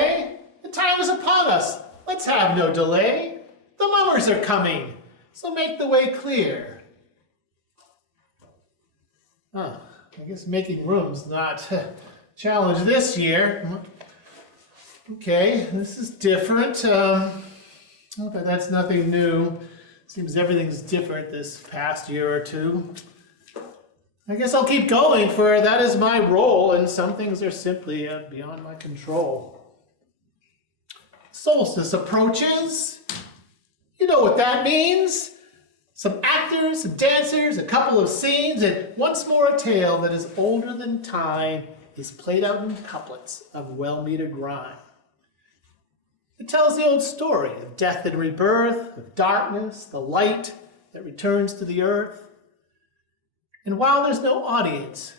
say? The time is upon us. Let's have no delay. The mummers are coming, so make the way clear. I guess making room's not a challenge this year. Okay, this is different. But that's nothing new. Seems everything's different this past year or two. I guess I'll keep going, for that is my role, and some things are simply beyond my control. Solstice approaches. You know what that means. Some actors, some dancers, a couple of scenes, and once more a tale that is older than time is played out in couplets of well-metered rhyme. It tells the old story of death and rebirth, of darkness, the light that returns to the earth. And while there's no audience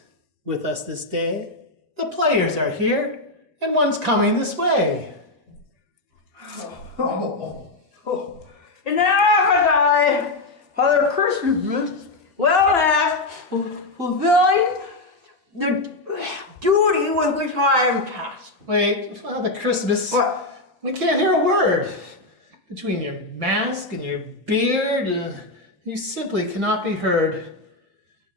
with us this day, the players are here, and one's coming this way. And now, Father Christmas, well fulfilling the duty with which I am tasked. Wait, Father Christmas. What? We can't hear a word. Between your mask and your beard, you simply cannot be heard.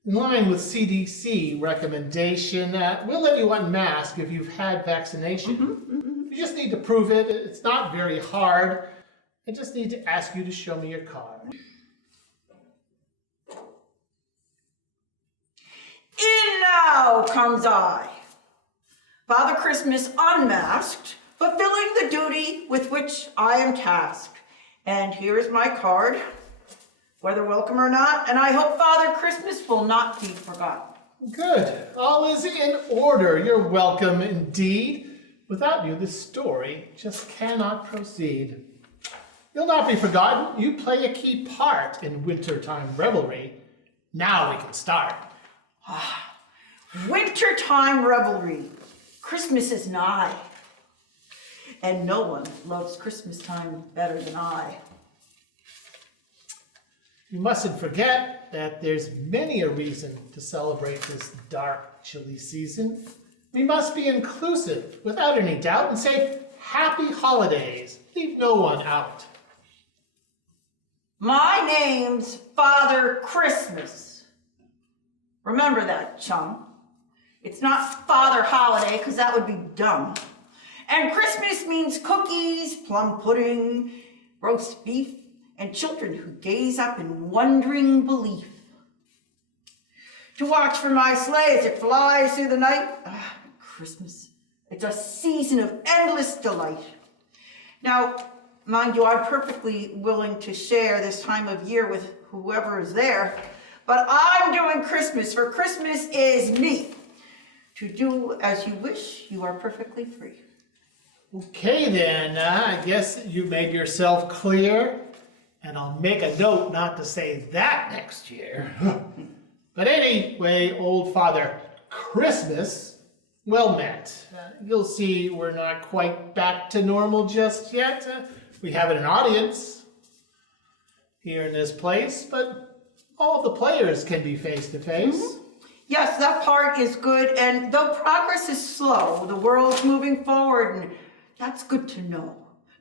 In line with CDC recommendation, we'll let you unmask if you've had vaccination. You just need to prove it. It's not very hard. I just need to ask you to show me your card. In now comes I, Father Christmas unmasked, fulfilling the duty with which I am tasked. And here is my card, whether welcome or not, and I hope Father Christmas will not be forgotten. Good. All is in order. You're welcome indeed. Without you, this story just cannot proceed. You'll not be forgotten. You play a key part in wintertime revelry. Now we can start. Wintertime revelry. Christmas is nigh. And no one loves Christmas time better than I. You mustn't forget that there's many a reason to celebrate this dark, chilly season. We must be inclusive, without any doubt, and say, Happy Holidays. Leave no one out. My name's Father Christmas. Remember that, chum. It's not Father Holiday, because that would be dumb. And Christmas means cookies, plum pudding, roast beef, and children who gaze up in wondering belief. To watch for my sleigh as it flies through the night. Christmas, it's a season of endless delight. Now, mind you, I'm perfectly willing to share this time of year with whoever is there, but I'm doing Christmas, for Christmas is me. To do as you wish, you are perfectly free. Okay then, I guess you made yourself clear, and I'll make a note not to say that next year. But anyway, old Father Christmas, well met. You'll see we're not quite back to normal just yet. We have an audience here in this place, but all the players can be face to face. Yes, that part is good, and though progress is slow, the world's moving forward, and that's good to know.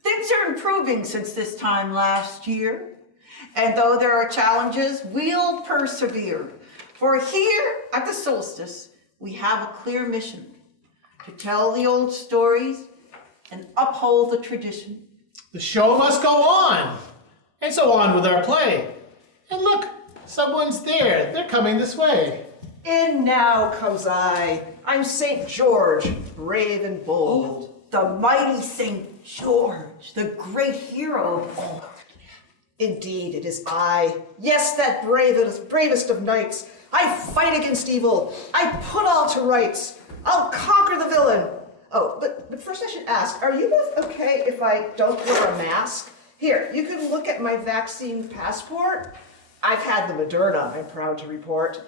Things are improving since this time last year, and though there are challenges, we'll persevere. For here at the Solstice, we have a clear mission: to tell the old stories and uphold the tradition. The show must go on, and so on with our play. And look, someone's there. They're coming this way. In now comes I. I'm St. George, brave and bold. The mighty St. George, the great hero of old. Indeed, it is I. Yes, that bravest of knights. I fight against evil. I put all to rights. I'll conquer the villain. Oh, but first I should ask, are you both okay if I don't wear a mask? Here, you can look at my vaccine passport. I've had the Moderna, I'm proud to report.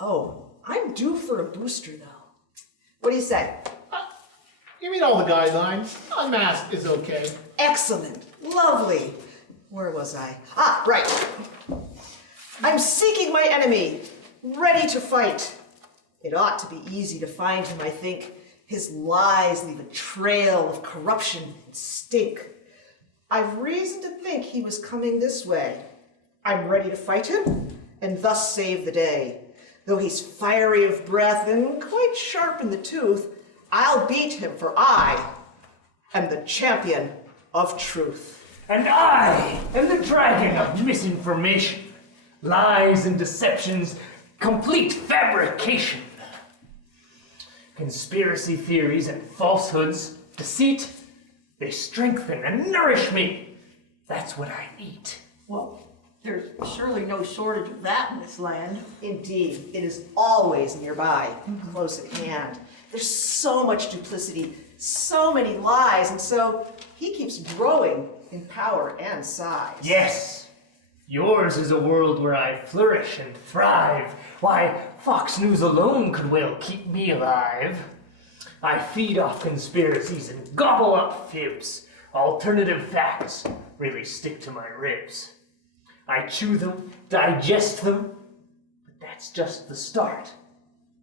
Oh, I'm due for a booster though. What do you say? You meet all the guidelines. A mask is okay. Excellent. Lovely. Where was I? Ah, right. I'm seeking my enemy, ready to fight. It ought to be easy to find him, I think. His lies leave a trail of corruption and stink. I've reason to think he was coming this way. I'm ready to fight him and thus save the day. Though he's fiery of breath and quite sharp in the tooth, I'll beat him, for I am the champion of truth. And I am the dragon of misinformation, lies and deceptions, complete fabrication. Conspiracy theories and falsehoods, deceit, they strengthen and nourish me. That's what I eat. Well, there's surely no shortage of that in this land. Indeed, it is always nearby, close at hand. There's so much duplicity, so many lies, and so he keeps growing in power and size. Yes, yours is a world where I flourish and thrive. Why, Fox News alone could well keep me alive. I feed off conspiracies and gobble up fibs. Alternative facts really stick to my ribs. I chew them, digest them, but that's just the start.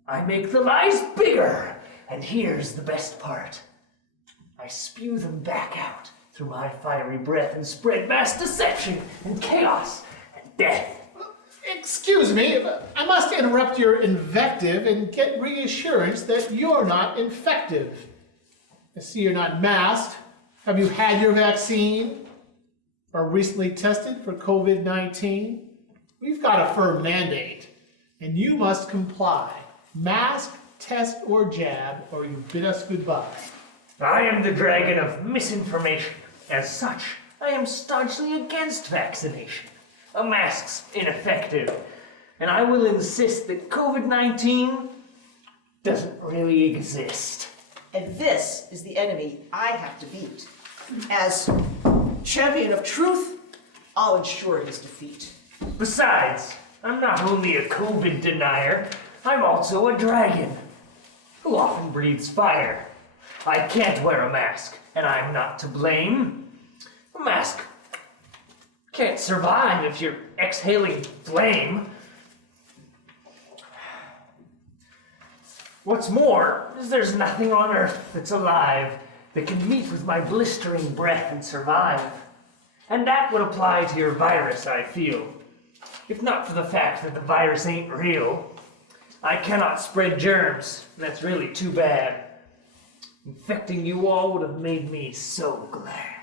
I make the lies bigger, and here's the best part. I spew them back out through my fiery breath and spread mass deception and chaos and death. Excuse me, but I must interrupt your invective and get reassurance that you're not infective. I see you're not masked. Have you had your vaccine? Or recently tested for COVID-19? We've got a firm mandate, and you must comply. Mask, test, or jab, or you bid us goodbye. I am the dragon of misinformation. As such, I am staunchly against vaccination. A mask's ineffective, and I will insist that COVID-19 doesn't really exist. And this is the enemy I have to beat. As champion of truth, I'll ensure his defeat. Besides, I'm not only a COVID denier, I'm also a dragon, who often breathes fire. I can't wear a mask, and I'm not to blame. A mask can't survive if you're exhaling flame. What's more is there's nothing on earth that's alive that can meet with my blistering breath and survive. And that would apply to your virus, I feel. If not for the fact that the virus ain't real, I cannot spread germs, and that's really too bad. Infecting you all would have made me so glad.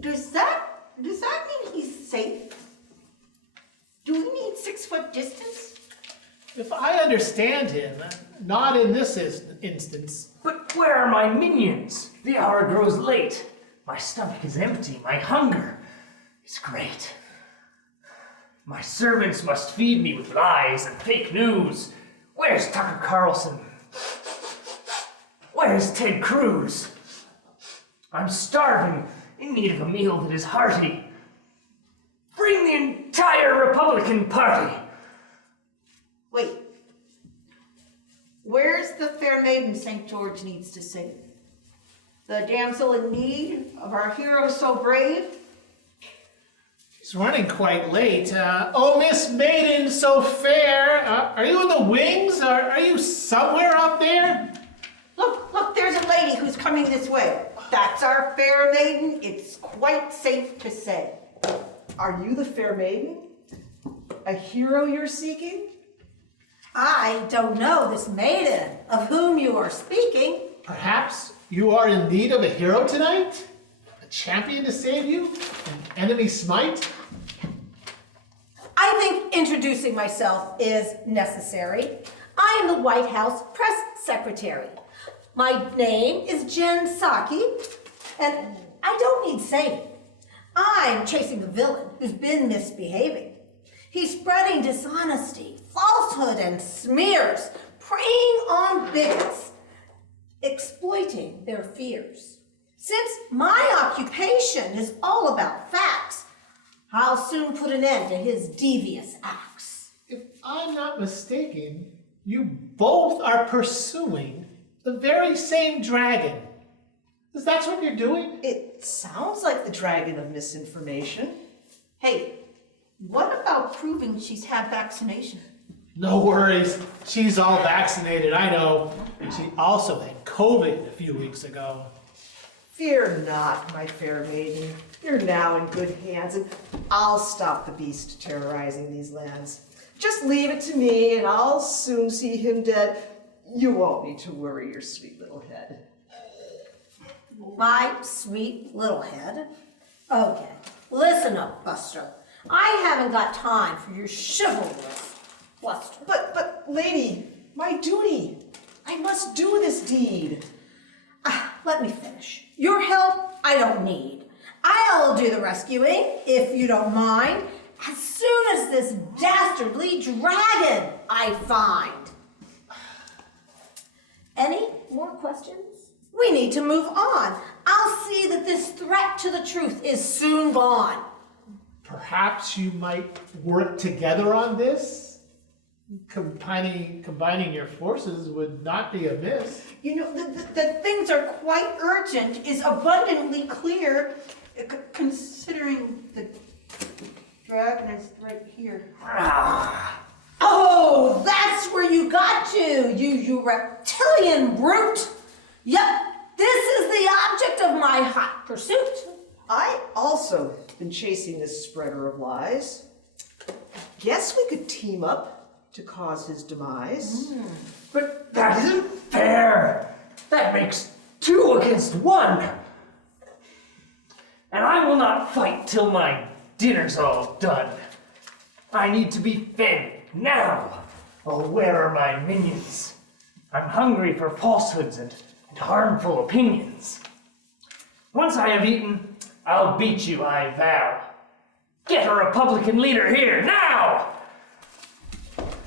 Does that mean he's safe? Do we need 6 foot distance? If I understand him, not in this instance. But where are my minions? The hour grows late. My stomach is empty. My hunger is great. My servants must feed me with lies and fake news. Where's Tucker Carlson? Where's Ted Cruz? I'm starving, in need of a meal that is hearty. Bring the entire Republican Party. Wait. Where's the fair maiden St. George needs to save? The damsel in need of our hero so brave? He's running quite late. Oh, Miss Maiden, so fair. Are you in the wings? Are you somewhere up there? Look, there's a lady who's coming this way. That's our fair maiden, it's quite safe to say. Are you the fair maiden? A hero you're seeking? I don't know this maiden of whom you are speaking. Perhaps you are in need of a hero tonight? A champion to save you? An enemy smite? I think introducing myself is necessary. I am the White House press secretary. My name is Jen Psaki, and I don't need saving. I'm chasing a villain who's been misbehaving. He's spreading dishonesty, falsehood, and smears, preying on bigots, exploiting their fears. Since my occupation is all about facts, I'll soon put an end to his devious acts. If I'm not mistaken, you both are pursuing the very same dragon. Is that what you're doing? It sounds like the dragon of misinformation. Hey, what about proving she's had vaccination? No worries. She's all vaccinated, I know. She also had COVID a few weeks ago. Fear not, my fair maiden. You're now in good hands, and I'll stop the beast terrorizing these lands. Just leave it to me, and I'll soon see him dead. You won't need to worry your sweet little head. My sweet little head. Okay, listen up, Buster. I haven't got time for your chivalrous bluster. But, lady, my duty. I must do this deed. Let me finish. Your help, I don't need. I'll do the rescuing, if you don't mind, as soon as this dastardly dragon I find. Any more questions? We need to move on. I'll see that this threat to the truth is soon gone. Perhaps you might work together on this? Combining your forces would not be amiss. You know, that things are quite urgent is abundantly clear, considering the dragon is right here. Oh, that's where you got to, you reptilian brute. Yep, this is the object of my hot pursuit. I also been chasing this spreader of lies. Guess we could team up to cause his demise. But that isn't fair. That makes 2 against 1. And I will not fight till my dinner's all done. I need to be fed now. Oh, where are my minions? I'm hungry for falsehoods and harmful opinions. Once I have eaten, I'll beat you, I vow. Get a Republican leader here, now!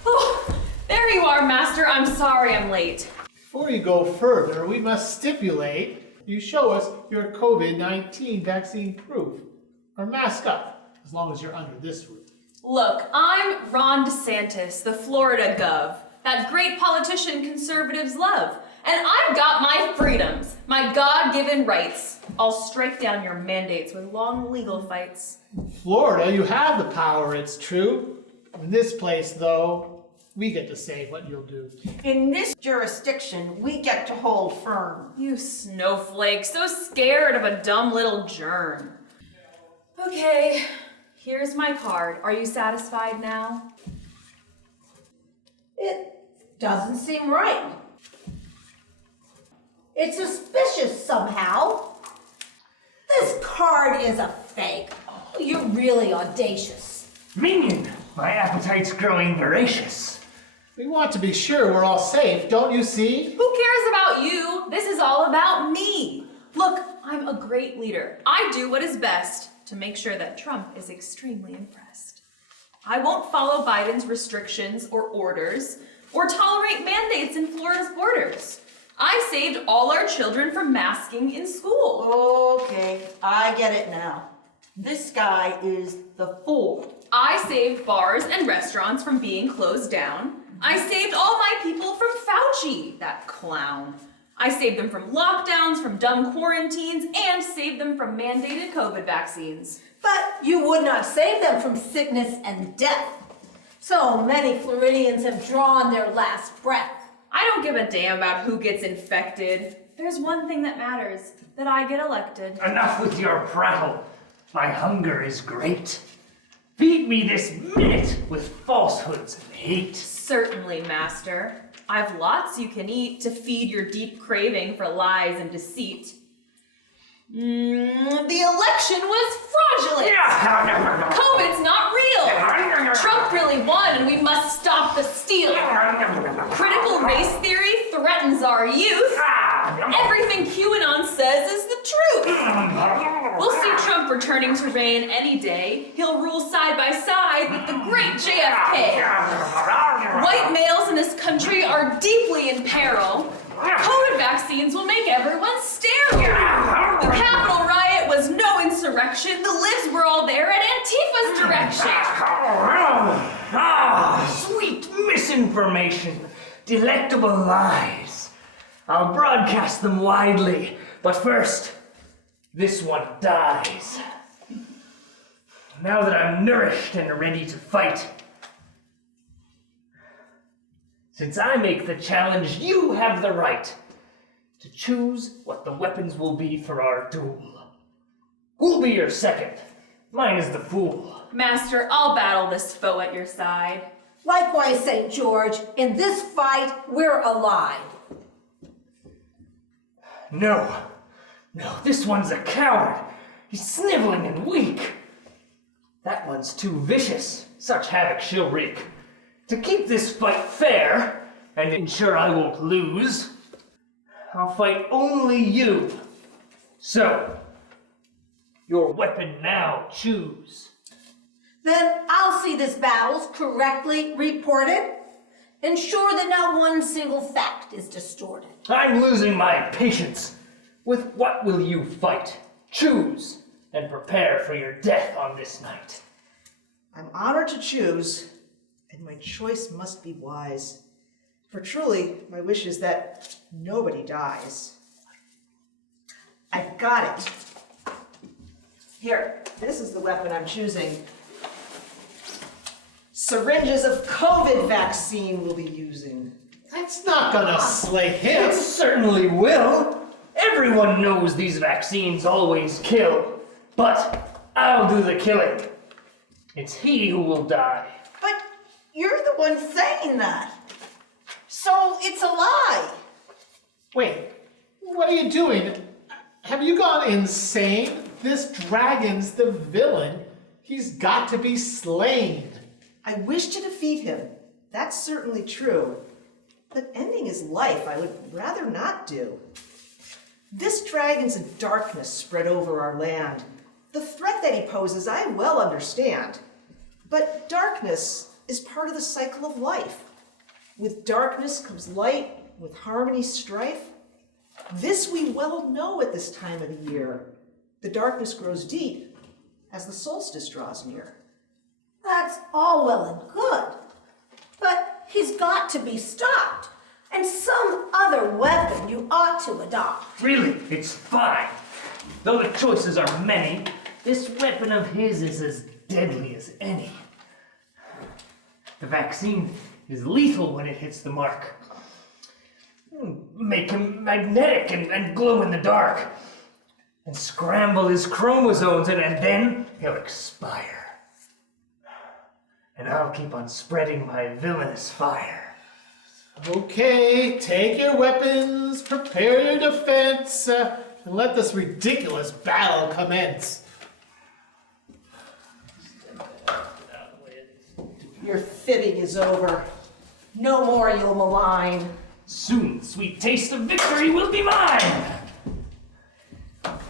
Oh, there you are, Master. I'm sorry I'm late. Before you go further, we must stipulate you show us your COVID-19 vaccine proof. Or mask up, as long as you're under this roof. Look, I'm Ron DeSantis, the Florida Gov, that great politician conservatives love. And I've got my freedoms, my God-given rights. I'll strike down your mandates with long legal fights. Florida, you have the power, it's true. In this place, though, we get to say what you'll do. In this jurisdiction, we get to hold firm. You snowflake, so scared of a dumb little germ. Okay, here's my card. Are you satisfied now? It doesn't seem right. It's suspicious somehow. This card is a fake. Oh, you're really audacious. Minion, my appetite's growing voracious. We want to be sure we're all safe, don't you see? Who cares about you? This is all about me. Look, I'm a great leader. I do what is best to make sure that Trump is extremely impressed. I won't follow Biden's restrictions or orders or tolerate mandates in Florida's borders. I saved all our children from masking in school. Okay, I get it now. This guy is the fool. I saved bars and restaurants from being closed down. I saved all my people from Fauci, that clown. I saved them from lockdowns, from dumb quarantines, and saved them from mandated COVID vaccines. But you would not save them from sickness and death. So many Floridians have drawn their last breath. I don't give a damn about who gets infected. There's one thing that matters, that I get elected. Enough with your prattle. My hunger is great. Feed me this minute with falsehoods and hate. Certainly, Master. I've lots you can eat to feed your deep craving for lies and deceit. The election was fraudulent. COVID's not real. Trump really won and we must stop the steal. Critical race theory threatens our youth. Everything QAnon says is the truth. We'll see Trump returning to reign any day. He'll rule side by side with the great JFK. White males in this country are deeply in peril. COVID vaccines will make everyone sterile. The Capitol riot was no insurrection. The libs were all there at Antifa's direction. Sweet misinformation, delectable lies. I'll broadcast them widely, but first, this one dies. Now that I'm nourished and ready to fight, Since I make the challenge, you have the right to choose what the weapons will be for our duel. Who'll be your second? Mine is the fool. Master, I'll battle this foe at your side. Likewise, St. George, in this fight, we're allied. No, this one's a coward. He's sniveling and weak. That one's too vicious. Such havoc she'll wreak. To keep this fight fair, and ensure I won't lose, I'll fight only you. So, your weapon now, choose. Then I'll see this battle's correctly reported. Ensure that not one single fact is distorted. I'm losing my patience. With what will you fight? Choose, and prepare for your death on this night. I'm honored to choose, and my choice must be wise. For truly, my wish is that nobody dies. I've got it. Here, this is the weapon I'm choosing. Syringes of COVID vaccine we'll be using. That's not gonna slay him. It certainly will. Everyone knows these vaccines always kill. But I'll do the killing. It's he who will die. But you're the one saying that. So it's a lie. Wait, what are you doing? Have you gone insane? This dragon's the villain. He's got to be slain. I wish to defeat him. That's certainly true. But ending his life, I would rather not do. This dragon's a darkness spread over our land. The threat that he poses, I well understand. But darkness is part of the cycle of life. With darkness comes light, with harmony, strife. This we well know at this time of the year. The darkness grows deep as the solstice draws near. That's all well and good, but he's got to be stopped, and some other weapon you ought to adopt. Really, it's fine. Though the choices are many, this weapon of his is as deadly as any. The vaccine is lethal when it hits the mark. Make him magnetic and glow in the dark. And scramble his chromosomes and then he'll expire. And I'll keep on spreading my villainous fire. Okay, take your weapons, prepare your defense, and let this ridiculous battle commence. Your fibbing is over. No more you'll malign. Soon, sweet taste of victory will be mine.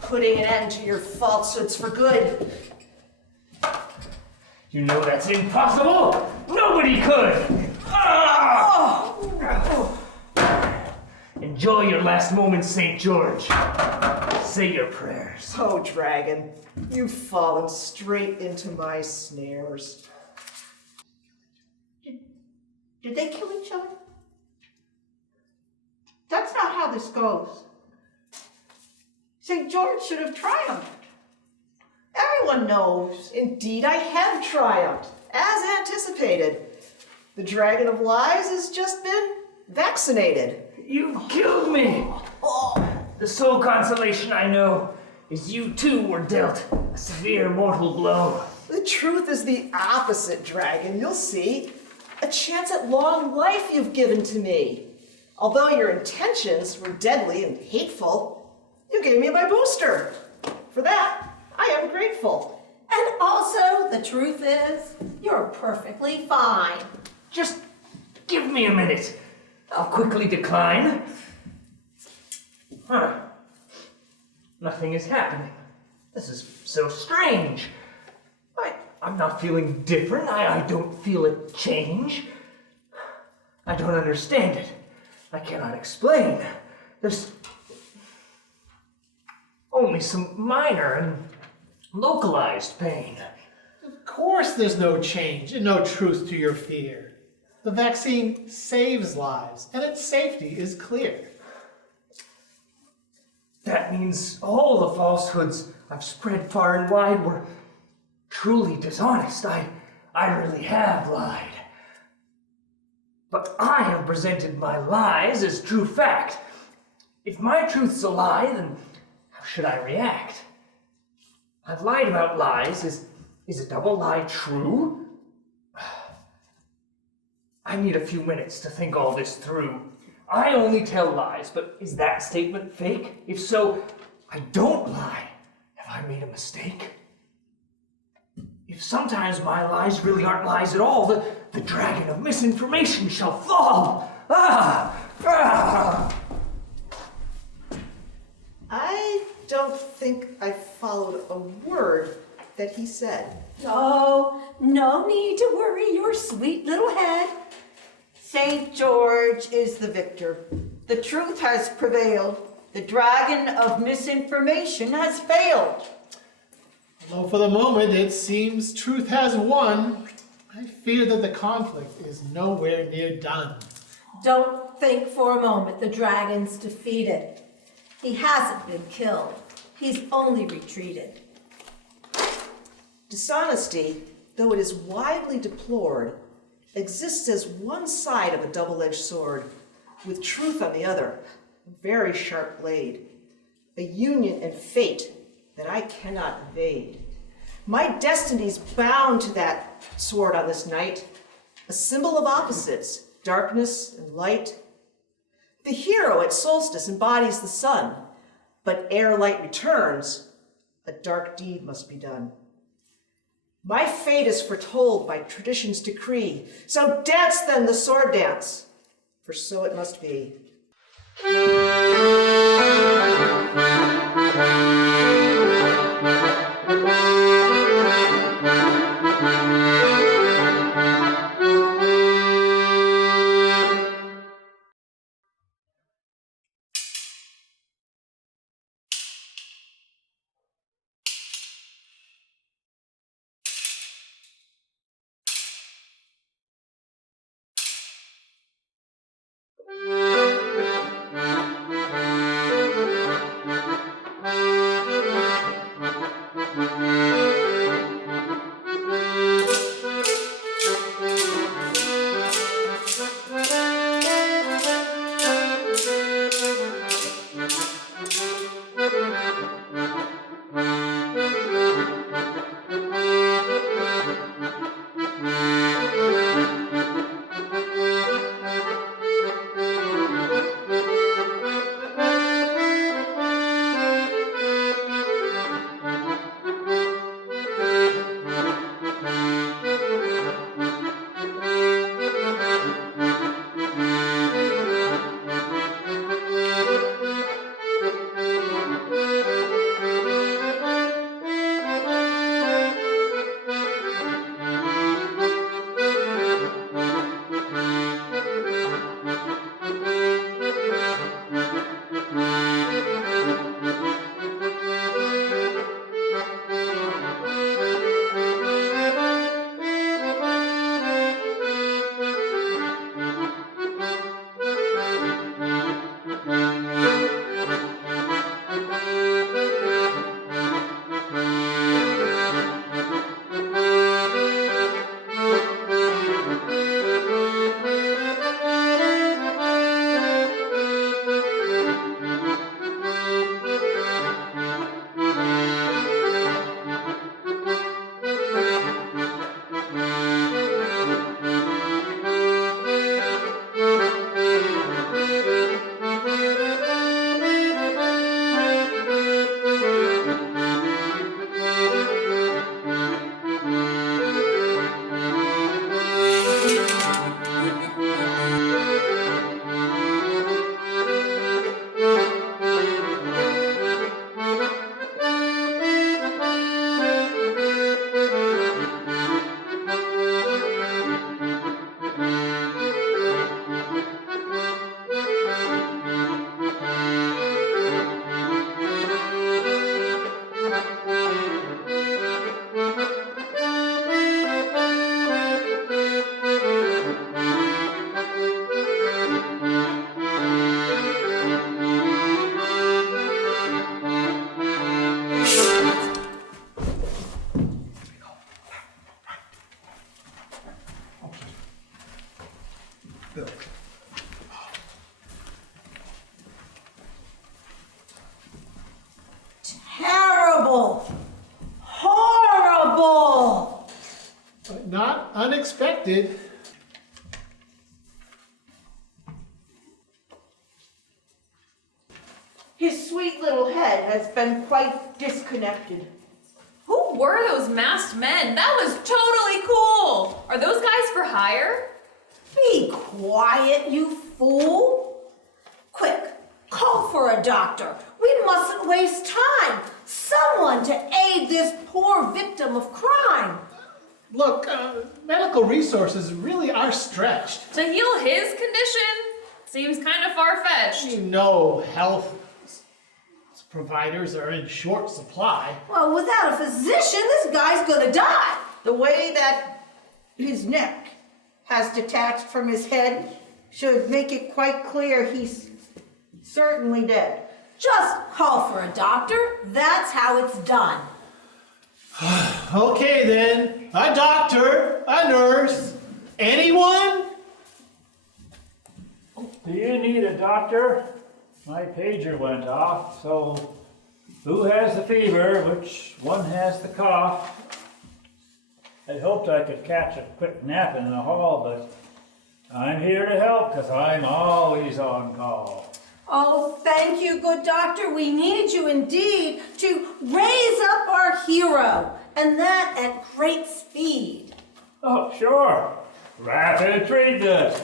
Putting an end to your falsehoods for good. You know that's impossible. Nobody could. Ah! Enjoy your last moments, St. George. Say your prayers. Oh, dragon, you've fallen straight into my snares. Did they kill each other? That's not how this goes. St. George should have triumphed. Everyone knows. Indeed, I have triumphed, as anticipated. The dragon of lies has just been vaccinated. You've killed me. The sole consolation I know is you too were dealt a severe mortal blow. The truth is the opposite, dragon, you'll see. A chance at long life you've given to me. Although your intentions were deadly and hateful, you gave me my booster. For that, I am grateful. And also, the truth is, you're perfectly fine. Just give me a minute. I'll quickly decline. Huh. Nothing is happening. This is so strange. I'm not feeling different. I don't feel a change. I don't understand it. I cannot explain. There's only some minor and localized pain. Of course there's no change and no truth to your fear. The vaccine saves lives, and its safety is clear. That means all the falsehoods I've spread far and wide were truly dishonest. I really have lied. But I have presented my lies as true fact. If my truth's a lie, then how should I react? I've lied about lies. Is a double lie true? I need a few minutes to think all this through. I only tell lies, but is that statement fake? If so, I don't lie. Have I made a mistake? If sometimes my lies really aren't lies at all, the dragon of misinformation shall fall. I don't think I followed a word that he said. Oh, no need to worry your sweet little head. St. George is the victor. The truth has prevailed. The dragon of misinformation has failed. Although for the moment it seems truth has won, I fear that the conflict is nowhere near done. Don't think for a moment the dragon's defeated. He hasn't been killed. He's only retreated. Dishonesty, though it is widely deplored, exists as one side of a double-edged sword, with truth on the other, a very sharp blade, a union and fate that I cannot evade. My destiny's bound to that sword on this night, a symbol of opposites, darkness and light. The hero at Solstice embodies the sun, but ere light returns, a dark deed must be done. My fate is foretold by tradition's decree, so dance then the sword dance, for so it must be. horrible. Horrible. But not unexpected. His sweet little head has been quite disconnected. Who were those masked men? That was totally cool. Are those guys for hire? Be quiet, you fool. Quick, call for a doctor. We mustn't waste time. Someone to aid this poor victim of crime. Look, medical resources really are stretched. To heal his condition? Seems kind of far-fetched. You know, health providers are in short supply. Well, without a physician, this guy's gonna die. The way that his neck has detached from his head should make it quite clear he's certainly dead. Just call for a doctor. That's how it's done. Okay then, a doctor, a nurse, anyone? Do you need a doctor? My pager went off, so who has the fever? Which one has the cough? I hoped I could catch a quick nap in the hall, but I'm here to help because I'm always on call. Oh, thank you, good doctor. We needed you indeed to raise up our hero, and that at great speed. Oh, sure. Rapid treatment.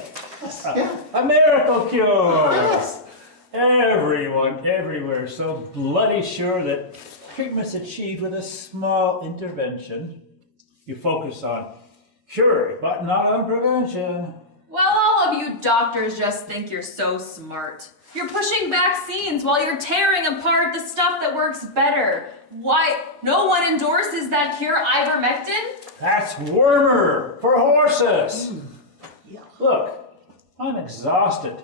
Yeah. A miracle cure. Yes. Everyone, everywhere, so bloody sure that treatment's achieved with a small intervention. You focus on cure, but not on prevention. Well, all of you doctors just think you're so smart. You're pushing vaccines while you're tearing apart the stuff that works better. Why, no one endorses that cure ivermectin? That's wormer for horses. Look, I'm exhausted.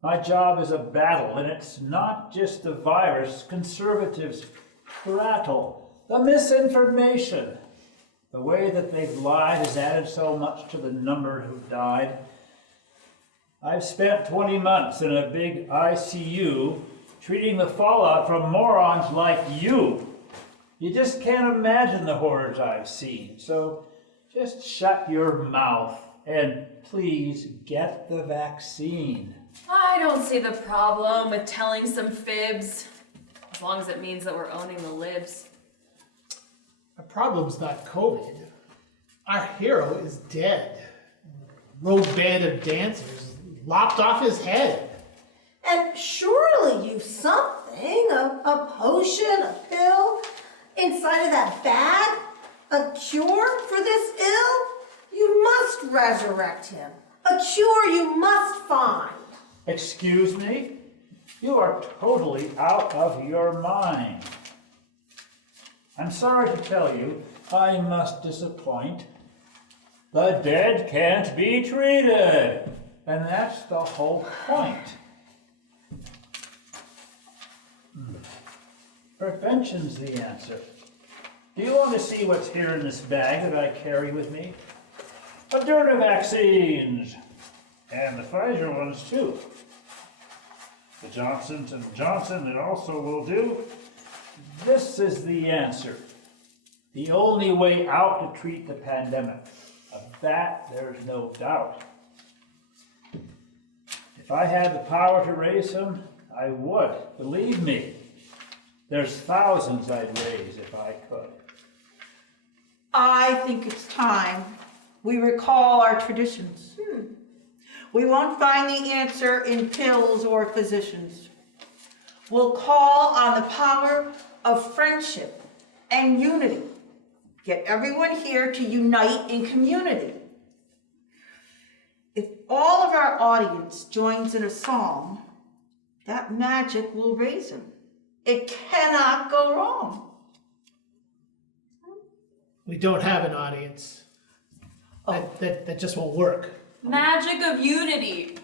My job is a battle, and it's not just the virus conservatives prattle. The misinformation. The way that they've lied has added so much to the number who've died. I've spent 20 months in a big ICU treating the fallout from morons like you. You just can't imagine the horrors I've seen. So just shut your mouth and please get the vaccine. I don't see the problem with telling some fibs, as long as it means that we're owning the libs. The problem's not COVID. Our hero is dead. Rogue band of dancers lopped off his head. And surely you've something, a potion, a pill, inside of that bag, a cure for this ill. You must resurrect him. A cure you must find. Excuse me? You are totally out of your mind. I'm sorry to tell you, I must disappoint. The dead can't be treated. And that's the whole point. Prevention's the answer. Do you want to see what's here in this bag that I carry with me? Moderna vaccines. And the Pfizer ones too. The Johnson & Johnson, it also will do. This is the answer. The only way out to treat the pandemic. Of that, there's no doubt. If I had the power to raise them, I would. Believe me. There's thousands I'd raise if I could. I think it's time we recall our traditions. We won't find the answer in pills or physicians. We'll call on the power of friendship and unity. Get everyone here to unite in community. If all of our audience joins in a song, that magic will raise them. It cannot go wrong. We don't have an audience. That just won't work. Magic of unity.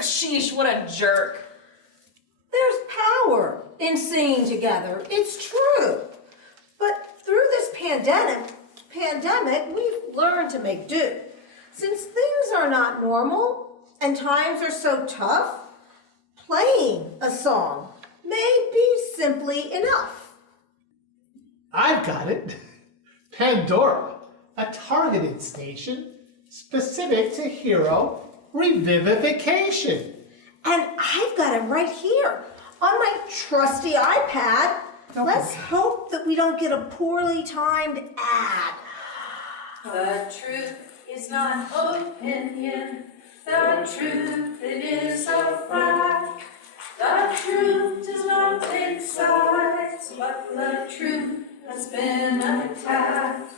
Sheesh, what a jerk. There's power in singing together. It's true. But through this pandemic, we've learned to make do. Since things are not normal and times are so tough, playing a song may be simply enough. got it. Pandora, a targeted station specific to hero revivification. And I've got it right here on my trusty iPad. Let's hope that we don't get a poorly timed ad. The truth is not opinion. The truth, it is a fact. The truth does not take sides, but the truth has been attacked.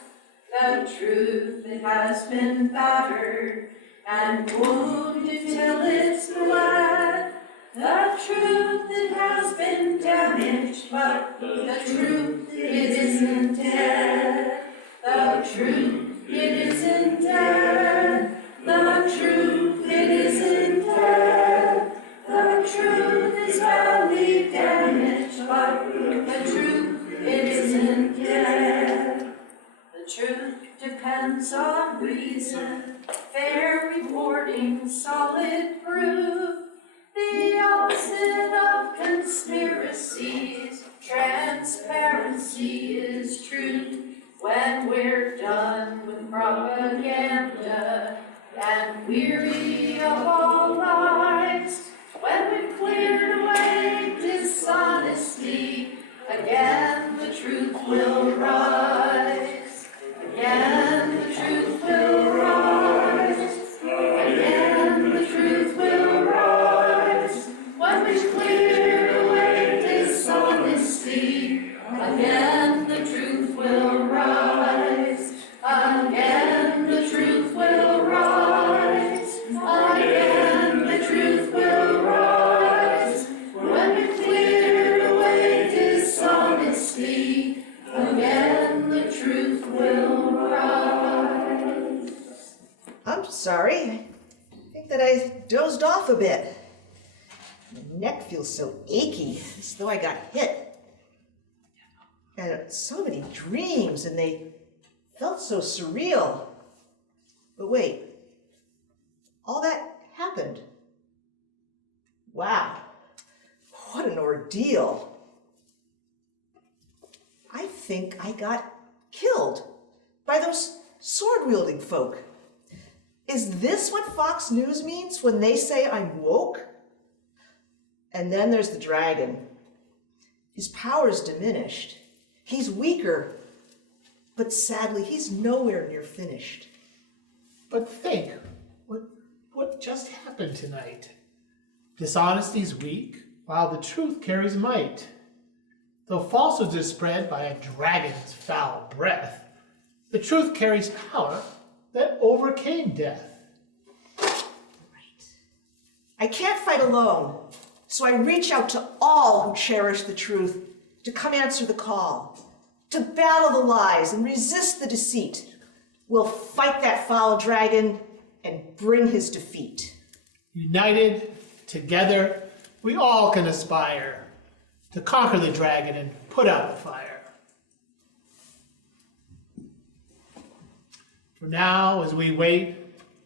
The truth, it has been battered and wounded till it's bled. The truth, it has been damaged, but the truth, it isn't dead. The truth, it isn't dead. The truth, it isn't dead. The truth is badly damaged, but the truth, it isn't dead. The truth depends on reason, fair reporting, solid proof. The opposite of conspiracies, transparency is truth. When we're done with propaganda and weary of all lies, when we've cleared away dishonesty, again the truth will rise. Again the truth will rise. Again the truth will rise. When we've cleared away dishonesty, again the truth will rise. Again the truth will rise. Again the truth will rise. When we've cleared away dishonesty, again the truth will rise. I'm sorry. I think that I dozed off a bit. My neck feels so achy, as though I got hit. I had so many dreams, and they felt so surreal. But wait, all that happened. Wow, what an ordeal. I think I got killed by those sword-wielding folk. Is this what Fox News means when they say I'm woke? And then there's the dragon. His power's diminished. He's weaker, but sadly, he's nowhere near finished. But think, what just happened tonight? Dishonesty's weak, while the truth carries might. Though falsehoods are spread by a dragon's foul breath, the truth carries power that overcame death. Right. I can't fight alone, so I reach out to all who cherish the truth to come answer the call, to battle the lies and resist the deceit. We'll fight that foul dragon and bring his defeat. United, together, we all can aspire to conquer the dragon and put out the fire. For now, as we wait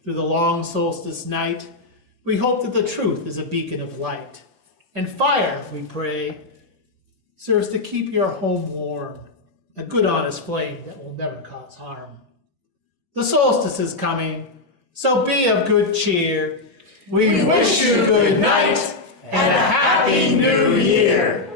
through the long solstice night, we hope that the truth is a beacon of light. And fire, we pray, serves to keep your home warm, a good honest flame that will never cause harm. The solstice is coming, so be of good cheer. We wish you good night and a happy new year.